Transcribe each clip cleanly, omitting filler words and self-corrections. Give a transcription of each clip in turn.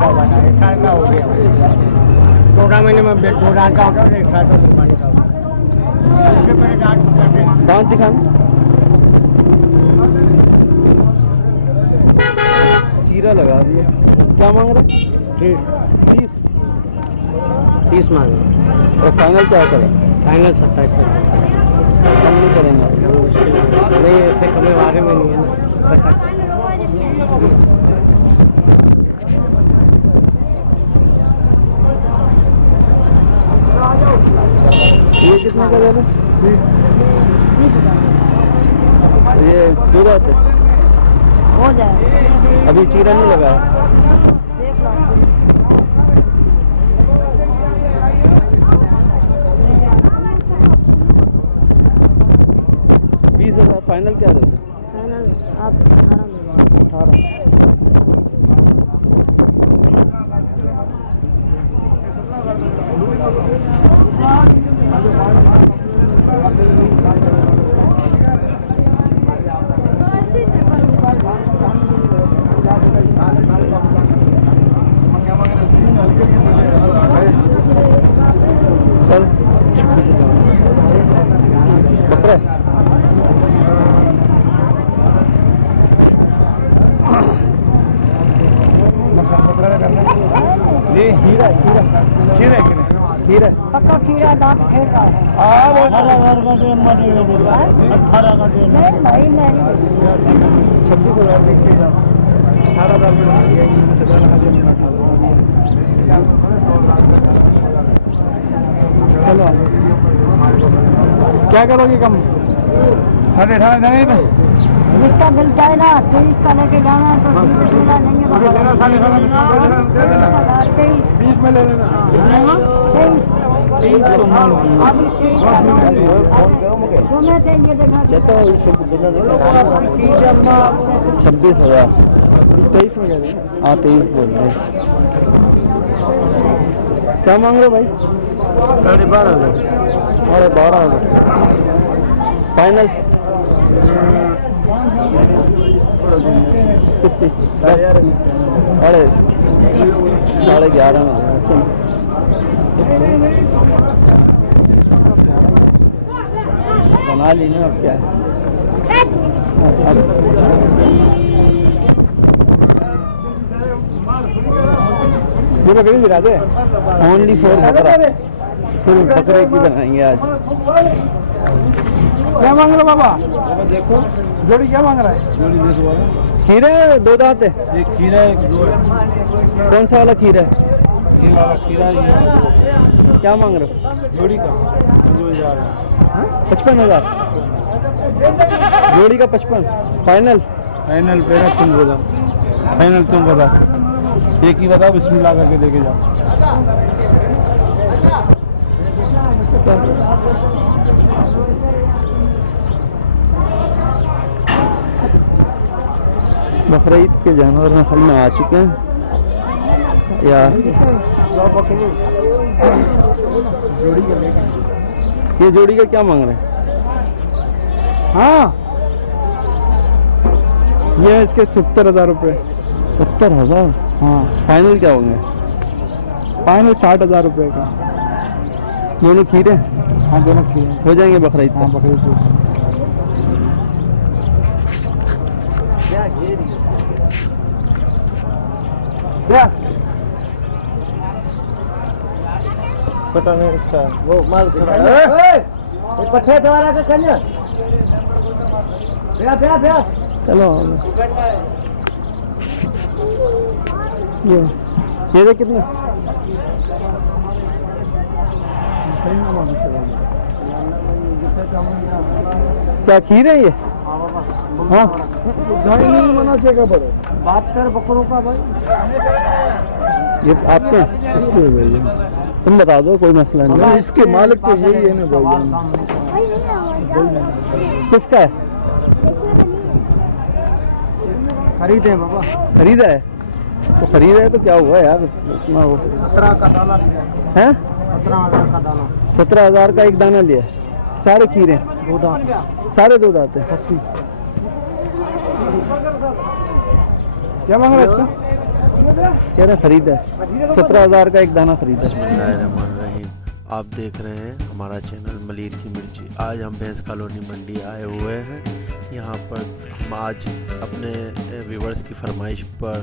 का हुआ था, 1 साल का हो गया। 14 महीने में 2 दांत का होता है, 1 साल का कुर्बानी का होता है। उसके पहले दांत दिखाना। चीरा लगा दिया। क्या मांग रहे? 30 30 मांग रहे। और फाइनल क्या करें? फाइनल 27 का कम नहीं करेंगे। नहीं, ऐसे कमे बारे में नहीं है ना। 27 ये कितने का दे रहे? 20 हज़ार ये 2 दांत है, हो जाए। अभी चीरा नहीं लगा है। देख लो 20,000 फाइनल क्या रहता है? फाइनल आप 18 में लो। 18। जी खीरा पक्का खीरा दांत फेंक रहा है। 18,000 का दे मत बोला, 18 का दे। नहीं भाई नहीं 26,000 के 18,000 चलो क्या करोगे कम? 18,500 जिसका मिलता है ना 23 का लेके जाना तो 20 में नहीं है। 20 में ले लेना। 23 अभी 23 का जो मैं देंगे देखा 26,000। 23 में कह रहे? हाँ 23 बोल रहे। क्या मांग रहे हो भाई? 12,500। अरे 12,000 फाइनल। अरे 11.5 में बना ली ना। अब क्या ये बकरी गिरा दे। ओनली 4 बकरा। फिर बकरे की बनाएंगे आज। क्या मांग रहे बाबा? देखो जोड़ी क्या मांग रहा है? जोड़ी देखो खीरे 2 दांत है। एक खीरा है, 2 कौन सा वाला खीरा है? ये वाला खीरा, ये क्या मांग रहे हो? जोड़ी का 55,000 जोड़ी का 55 फाइनल। फाइनल पेरा तुम बता, फाइनल तुम बता, एक ही बता, बिस्मिल्लाह करके लेके जाओ। बकरीद के जानवर नस्ल में आ चुके हैं यार। ये जोड़ी का क्या मांग रहे हैं? हाँ ये है इसके 70,000 रुपये। 70,000? हाँ फाइनल क्या होंगे? फाइनल 60,000 रुपये का। दोनों खीरे हाँ दोनों खीरे हो जाएंगे बकरीद हाँ पे? बकरीद क्या पता नहीं इसका वो माल पट्टे द्वारा का कन्या चलो ये दे कितना? क्या खीरे है ये? हाँ नहीं मना चाहिए बात कर बकरों का भाई। ये आपके इसके भैया तुम बता दो, कोई मसला नहीं। इसके मालिक तो यही है ना भाई। किसका है? खरीदे बाबा। खरीदा है तो खरीदा है तो क्या हुआ यार इतना वो 17 का दाना है? 17,000 का दाना। 17,000 का एक दाना लिया। सारे खीरे 2 दांत सारे 2 दांत हैं। 80। क्या मांग रहा है इसका? कह रहे खरीदा है 17,000 का एक दाना खरीदा। बिस्मिल्लाहिर्रहमानिर्रहीम। आप देख रहे हैं हमारा चैनल मलिर की मिर्ची। आज हम भैंस कॉलोनी मंडी आए हुए हैं। यहाँ पर हम आज अपने व्यूवर्स की फरमाइश पर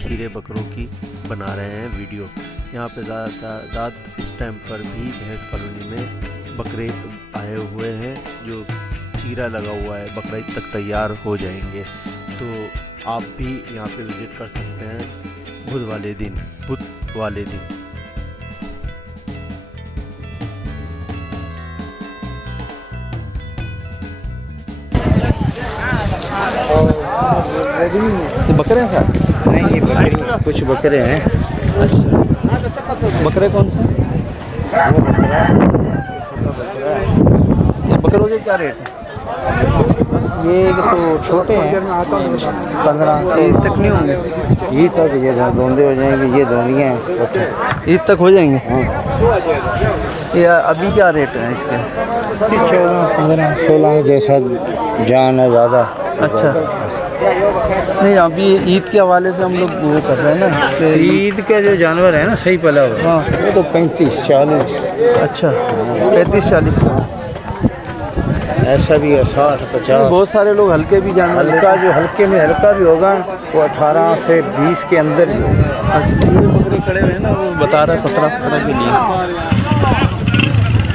खीरे बकरों की बना रहे हैं वीडियो। यहाँ पे ज़्यादा इस टाइम पर भी भैंस कॉलोनी में बकरे आए हुए हैं जो चीरा लगा हुआ है, बकरा ईद तक तैयार हो जाएंगे। तो आप भी यहाँ पे विज़िट कर सकते हैं बुध वाले दिन। ये बकरे हैं क्या? नहीं, ये बकरी कुछ बकरे हैं। अच्छा, बकरे कौन से? ये बकरों के क्या रेट है? ये तो छोटे हैं, 15 ईद तक नहीं होंगे? ईद तक ये दोंदे हो जाएंगे, ये दोंदियाँ हैं। ईद तक हो जाएंगे। हाँ। ये अभी क्या रेट है इसके? 14, 15, 16 जैसा जान है ज़्यादा। अच्छा, नहीं अभी ईद के हवाले से हम लोग वो कर रहे हैं ना कि ईद के जो जानवर है ना सही पला हुआ, हाँ वो तो 35, 40 अच्छा 35-40 का। ऐसा भी है, 60, 50। बहुत सारे लोग हल्के भी जानवर लेते हल्का जो हल्के में हल्का भी होगा वो 18 से 20 के अंदर ही होगा। हैं। अच्छा, ये बकरे खड़े हुए हैं ना, वो बता रहा है 17 के लिए।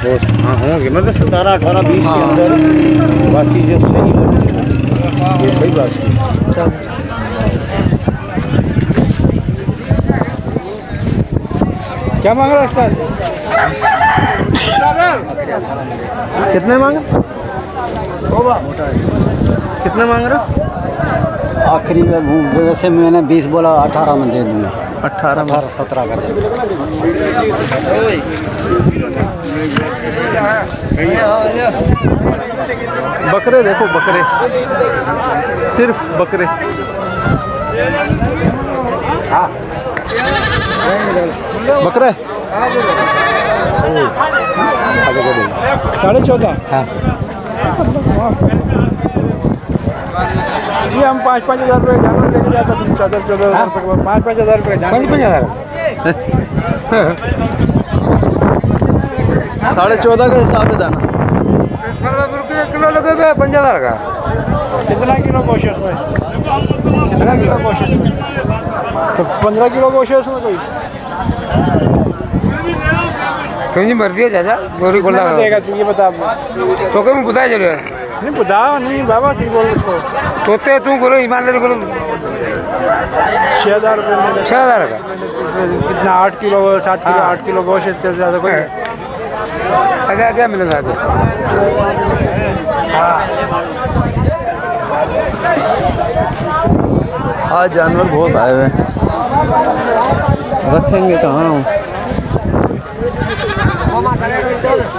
वो हाँ होंगे, मतलब 17, 18, 20 के अंदर। बाकी जो सही होगी ये सही बात है। चल क्या मांग रहा है सर? कितने मांगे? कितने मांग रहे हो? आखिरी में वैसे मैंने 20 बोला, 18 में दे दूँगा। 18 17 का दे। बकरे देखो, बकरे सिर्फ बकरे। बकरे 14.5। हाँ, ये हम 5-5 हज़ार रुपये जानवर लेके जाता था। 14 हज़ार रुपये, 5-5 हज़ार रुपये। 5-5 हज़ार 14.5 का हिसाब है दाना। किलो लगे हुए 5 हज़ार का। कितना किलो गोश्त उसमें? कितना किलो गोश्त उसमें? तो 15 किलो गोश्त है उसमें। कोई मर्जी है चाचा, गोरी बोला देगा तू, ये बता। तो कहीं बताया चलो नहीं, बताओ नहीं बाबा, ठीक बोल रहे सोते तू बोलो ईमानदारी बोलो। 6,000 रुपये। 6,000 का कितना? 8 किलो 7 किलो 8 किलो गोश्त, इससे ज़्यादा कोई क्या क्या मिलेगा? आज जानवर बहुत आए हुए हैं, रखेंगे कहाँ हूँ?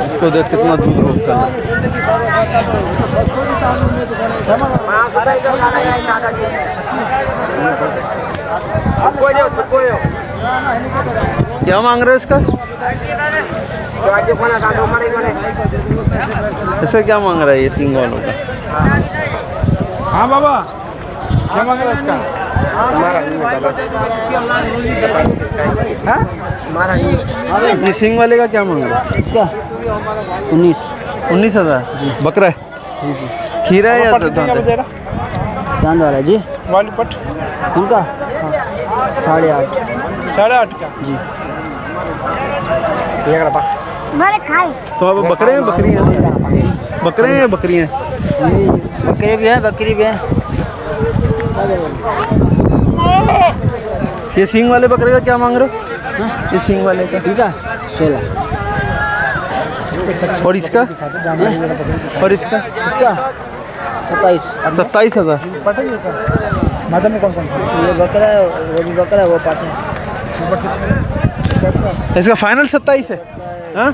इसको देख कितना दूर रोकता है। क्या मांग रहे हो इसका? इसका क्या मांग रहा है ये सिंग वालों का? हाँ बाबा, क्या मांग रहा है इसका? ये सिंग वाले का क्या मांग रहा है? इसका 19,000 जी। बकरा है जी जी। खीरा है या दांत है? चांद वाला जी। वाली पट उनका 8.5 का जी। मैंने खाई। तो अब बकरे हैं बकरी हैं? बकरे हैं बकरी हैं? बकरे भी हैं, बकरी भी हैं। ये सींग वाले बकरे का क्या मांग रहे हो? ये सींग वाले का ठीक है 16। और इसका? और इसका? इसका 27,000। मदन में कौन कौन? ये बकरा है, वो भी बकरा है, वो पाटे। इसका फाइनल 27 है। हाँ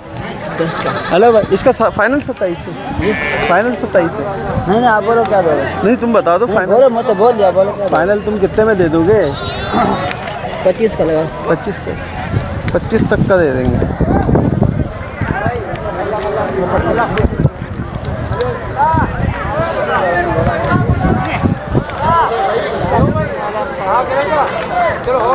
हेलो भाई, इसका फाइनल 27 है। फाइनल 27 है। नहीं आप बोलो क्या बोलो? नहीं तुम बता दो फाइनल। बोलो, मैं तो बोल दिया। बोलो फाइनल तुम कितने में दे दोगे? 25 का लगा। 25 का, 25 तक का दे देंगे। चलो